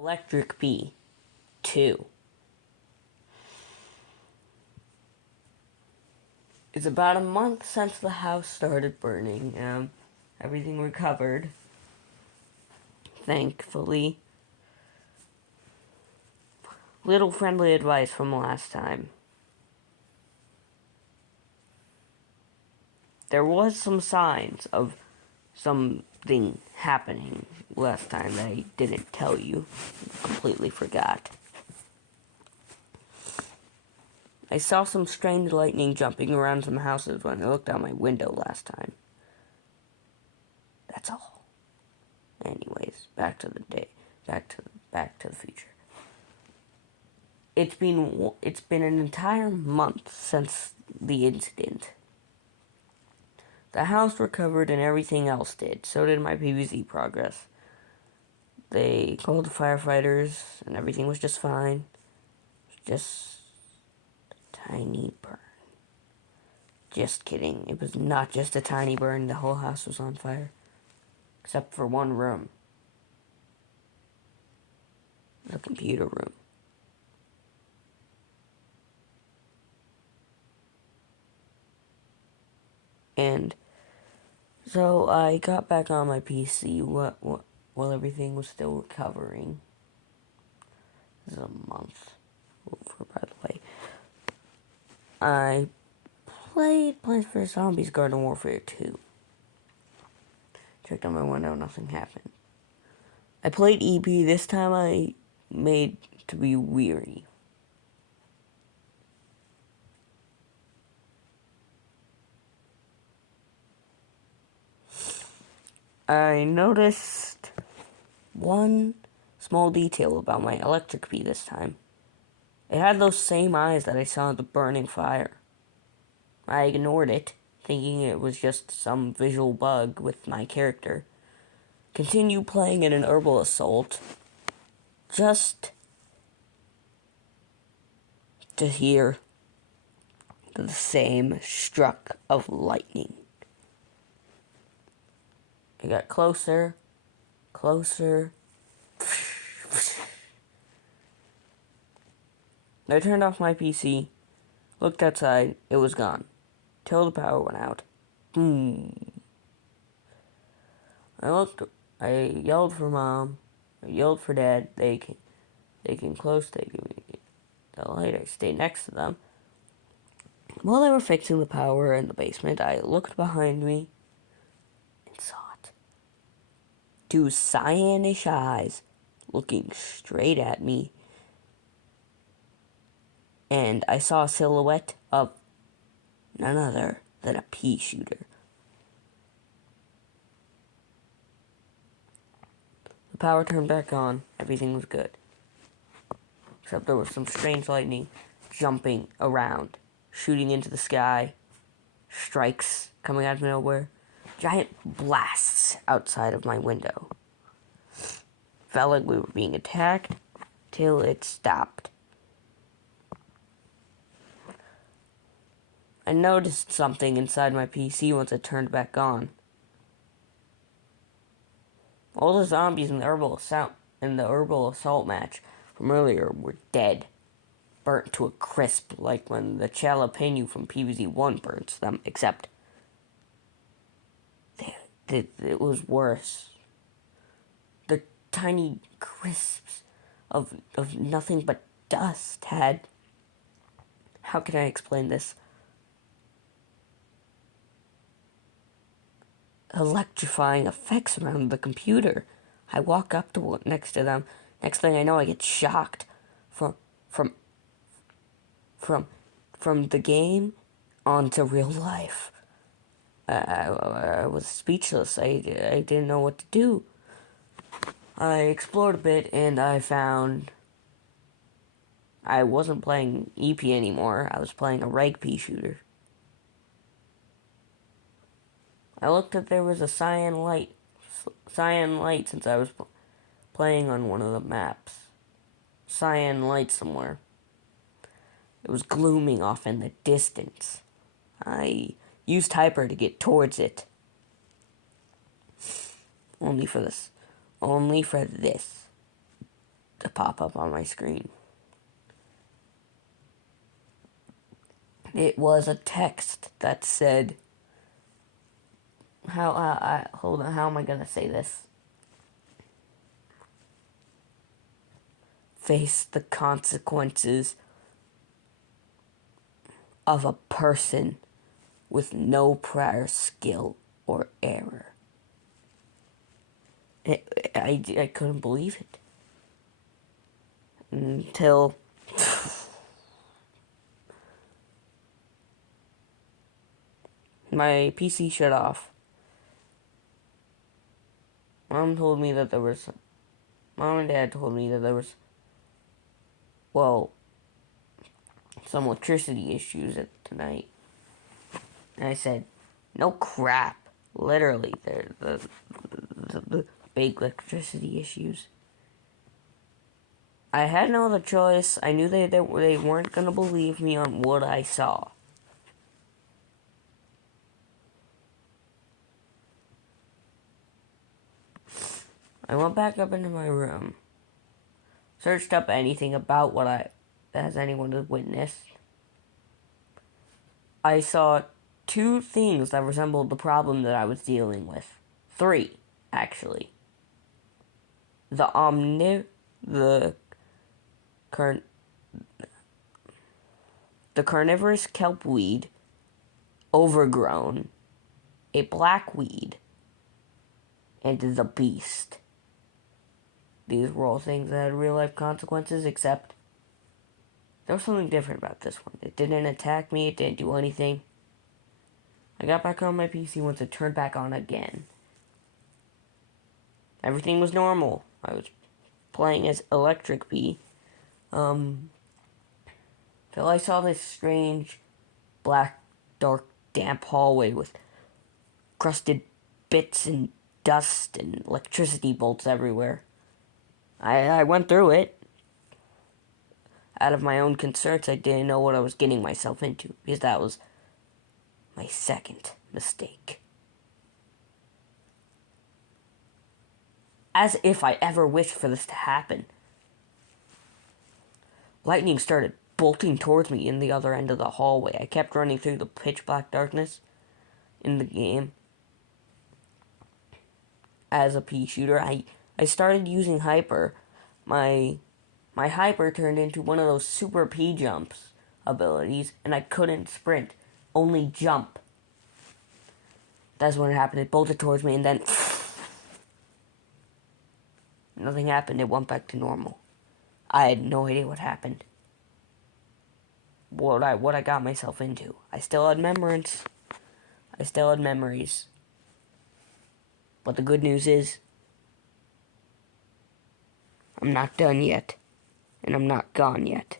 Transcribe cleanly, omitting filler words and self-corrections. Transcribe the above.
Electric Bee 2. It's about a month since the house started burning. Everything recovered, thankfully. Little friendly advice from last time. There was some signs of something happening last time that I didn't tell you. Completely forgot. I saw some strange lightning jumping around some houses when I looked out my window last time. That's all. Anyways, back to the future. It's been an entire month since the incident. The house recovered and everything else did. So did my PVZ progress. They called the firefighters and everything was just fine. Just a tiny burn. Just kidding. It was not just a tiny burn. The whole house was on fire. Except for one room. The computer room. And so I got back on my PC while everything was still recovering. This is a month over, by the way. I played Plants vs. Zombies Garden Warfare 2. Checked out my window, nothing happened. I played EP, this time I made to be weary. I noticed one small detail about my electric bee this time. It had those same eyes that I saw in the burning fire. I ignored it, thinking it was just some visual bug with my character. Continued playing in an herbal assault, just to hear the same struck of lightning. It got closer, closer. I turned off my PC, looked outside, it was gone. Till the power went out. Boom. I yelled for Mom, I yelled for Dad, they came close, they gave me the light, I stayed next to them. While they were fixing the power in the basement, I looked behind me and saw it. Two cyanish eyes looking straight at me. And I saw a silhouette of none other than a pea shooter. The power turned back on. Everything was good. Except there was some strange lightning jumping around, shooting into the sky, strikes coming out of nowhere, giant blasts outside of my window. Felt like we were being attacked till it stopped. I noticed something inside my PC once it turned back on. All the zombies in the herbal assault match from earlier were dead, burnt to a crisp, like when the jalapeno from PVZ1 burns them, except it was worse. The tiny crisps of nothing but dust had, how can I explain this? Electrifying effects around the computer. I walk up to next to them. Next thing I know, I get shocked from the game onto real life. I was speechless. I didn't know what to do. I explored a bit and I found I wasn't playing EP anymore. I was playing a reg pea shooter. I looked that there was a cyan light since I was playing on one of the maps. Cyan light somewhere. It was glooming off in the distance. I used Hyper to get towards it. Only for this. to pop up on my screen. It was a text that said, hold on, how am I gonna say this? Face the consequences of a person with no prior skill or error. I couldn't believe it. Until my PC shut off. Mom and Dad told me that there was, well, some electricity issues tonight. And I said, no crap. Literally, they're the big electricity issues. I had no other choice. I knew they weren't going to believe me on what I saw. I went back up into my room, searched up anything about has anyone witnessed. I saw 2 things that resembled the problem that I was dealing with. 3, actually. The carnivorous kelp weed, overgrown, a black weed, and the beast. These were all things that had real-life consequences, except there was something different about this one. It didn't attack me, it didn't do anything. I got back on my PC once it turned back on again. Everything was normal. I was playing as Electric Bee. Till I saw this strange, black, dark, damp hallway with crusted bits and dust and electricity bolts everywhere. I went through it. Out of my own concerns, I didn't know what I was getting myself into, because that was my second mistake. As if I ever wished for this to happen. Lightning started bolting towards me in the other end of the hallway. I kept running through the pitch black darkness in the game. As a pea shooter, I started using hyper. My hyper turned into one of those super pea jumps abilities, and I couldn't sprint, only jump. That's when it happened. It bolted towards me, and then nothing happened. It went back to normal. I had no idea what happened. What I got myself into. I still had memories. But the good news is, I'm not done yet. And I'm not gone yet.